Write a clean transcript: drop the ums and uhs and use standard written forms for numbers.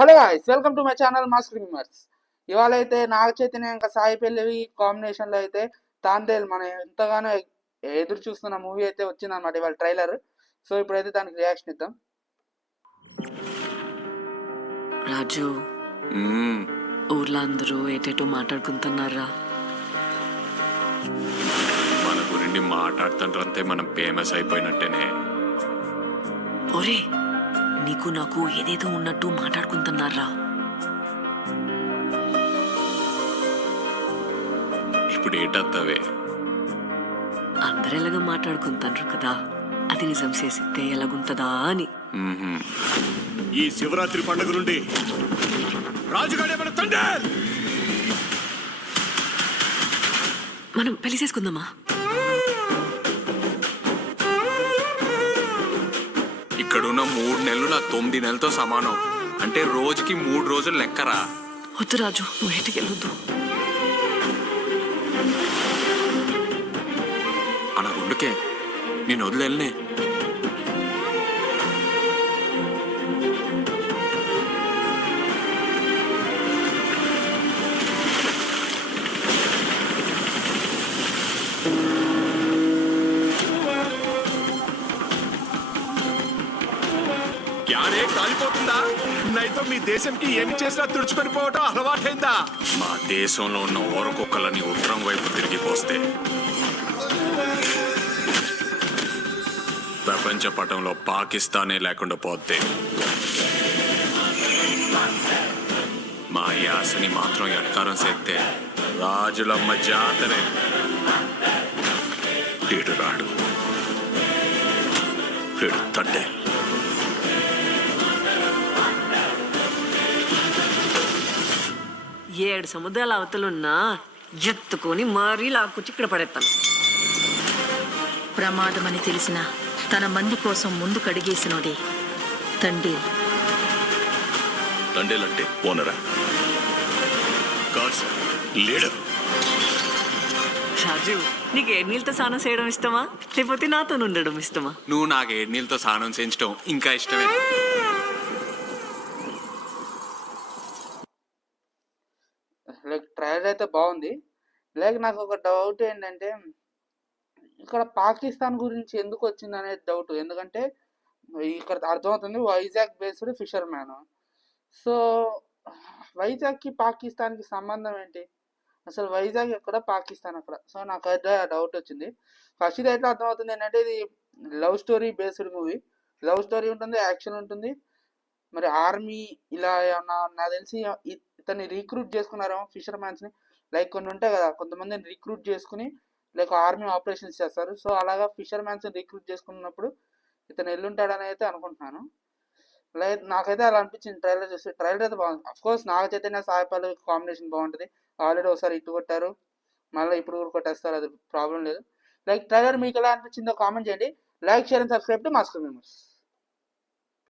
Hello guys, welcome to my channel MOS criminals. ఇవాళ అయితే నాగ చైతన్య ఇంకా సాయి పల్లవి కాంబినేషన్లో అయితే తాండేల్ మనం ఎంతగానో ఎదురు చూస్తున్న మూవీ అయితే వచ్చిందన్నమాట ఇవాళ ట్రైలర్. సో ఇప్పుడైతే దానికి రియాక్షన్ ఇద్దాం. రాజు, ఊర్లో అందరూ ఏటేటో మాట్లాడుకుంటున్నారా? మన గురించి మాట్లాడుతుంటే మనం ఫేమస్ అయిపోయినట్టేనే. ఒరే, నీకు నాకు ఏదేదో ఉన్నట్టు మాట్లాడుకుంటున్నారా? ఇప్పుడు ఏటత్తవే? అందరు ఎలాగ మాట్లాడుకుంటారు కదా, అది నిజం చేసితే ఎలాగుంటదా అని. ఈ శివరాత్రి పండుగ నుండి రాజుగాడే మన తండ్రి. మనం పెళ్లి చేసుకుందామా? ఇక్కడున్న 3 నెలలు నా 9 నెలలతో సమానం. అంటే రోజుకి 3 రోజులు లెక్కరా. వద్దు రాజు, నువ్వు ఏటికి వెళ్ళొద్దు. అలా గుండుకే నేను వదిలేనే. క్యారే కాలిపోతుందా? నైతో మీ దేశంకి ఏమి చేసినా తుడుచుకొని పోవటం అలవాటైందా? మా దేశంలో ఉన్న ఊరకొక్కలని ఉత్తరం వైపు తిరిగిపోస్తే ప్రపంచ పటంలో పాకిస్తానే లేకుండా పోతే మా యాసని మాత్రం ఎట్కారం చేస్తే రాజులమ్మ జాతరే. ఈడు రాడు, ఈడు తండ్రి. ఏడు సముద్రాల అవతలున్నా ఎత్తుకొని మరీ లాక్కొచ్చి ఇక్కడ పడేస్తాను. ప్రమాదమని తెలిసిన తన మంది కోసం ముందు కడిగేసినోడే తండేల్. తండేలంటే ఓనరా కాదు సార్, లీడర్. రాజు, నీకు ఏడు నీళ్ళతో స్నానం చేయడం ఇష్టమా, లేకపోతే నాతో ఉండడం ఇష్టమా? నువ్వు నాకు 7 నీళ్ళతో స్నానం చేయించడం ఇంకా ఇష్టమే. లైక్ ట్రైలర్ అయితే బాగుంది. లైక్ నాకు ఒక డౌట్ ఏంటంటే ఇక్కడ పాకిస్తాన్ గురించి ఎందుకు వచ్చింది అనేది డౌట్. ఎందుకంటే ఇక్కడ అర్థమవుతుంది Vizag based fisherman. So వైజాగ్కి పాకిస్తాన్కి సంబంధం ఏంటి? అసలు వైజాగ్ ఎక్కడ, పాకిస్తాన్ అక్కడ? సో నాకు అయితే డౌట్ వచ్చింది. ఫస్ట్ ఇది అయితే అర్థమవుతుంది ఏంటంటే ఇది love story based movie. Love story ఉంటుంది, యాక్షన్ ఉంటుంది. మరి ఆర్మీ ఇలా ఏమన్నా నాకు తెలిసి ఇతన్ని రిక్రూట్ చేసుకున్నారేమో ఫిషర్ మ్యాన్స్ని. లైక్ కొన్ని ఉంటాయి కదా, కొంతమందిని రిక్రూట్ చేసుకుని లైక్ ఆర్మీ ఆపరేషన్స్ చేస్తారు. సో అలాగా ఫిషర్ మ్యాన్స్ని రిక్రూట్ చేసుకున్నప్పుడు ఇతను ఎల్లుంటాడని అయితే అనుకుంటున్నాను. లైక్ నాకైతే అలా అనిపించింది ట్రైలర్ చూసి. ట్రైలర్ అయితే బాగుంది. అఫ్కోర్స్ నాగ చైతన్య సాయి పల్లవి కాంబినేషన్ బాగుంటుంది. ఆల్రెడీ ఒకసారి ఇటు కొట్టారు, మళ్ళీ ఇప్పుడు కూడా కొట్టేస్తారు, అది ప్రాబ్లం లేదు. లైక్ ట్రైలర్ మీకు ఎలా అనిపించిందో కామెంట్ చేయండి. Like, share and subscribe to mass criminals.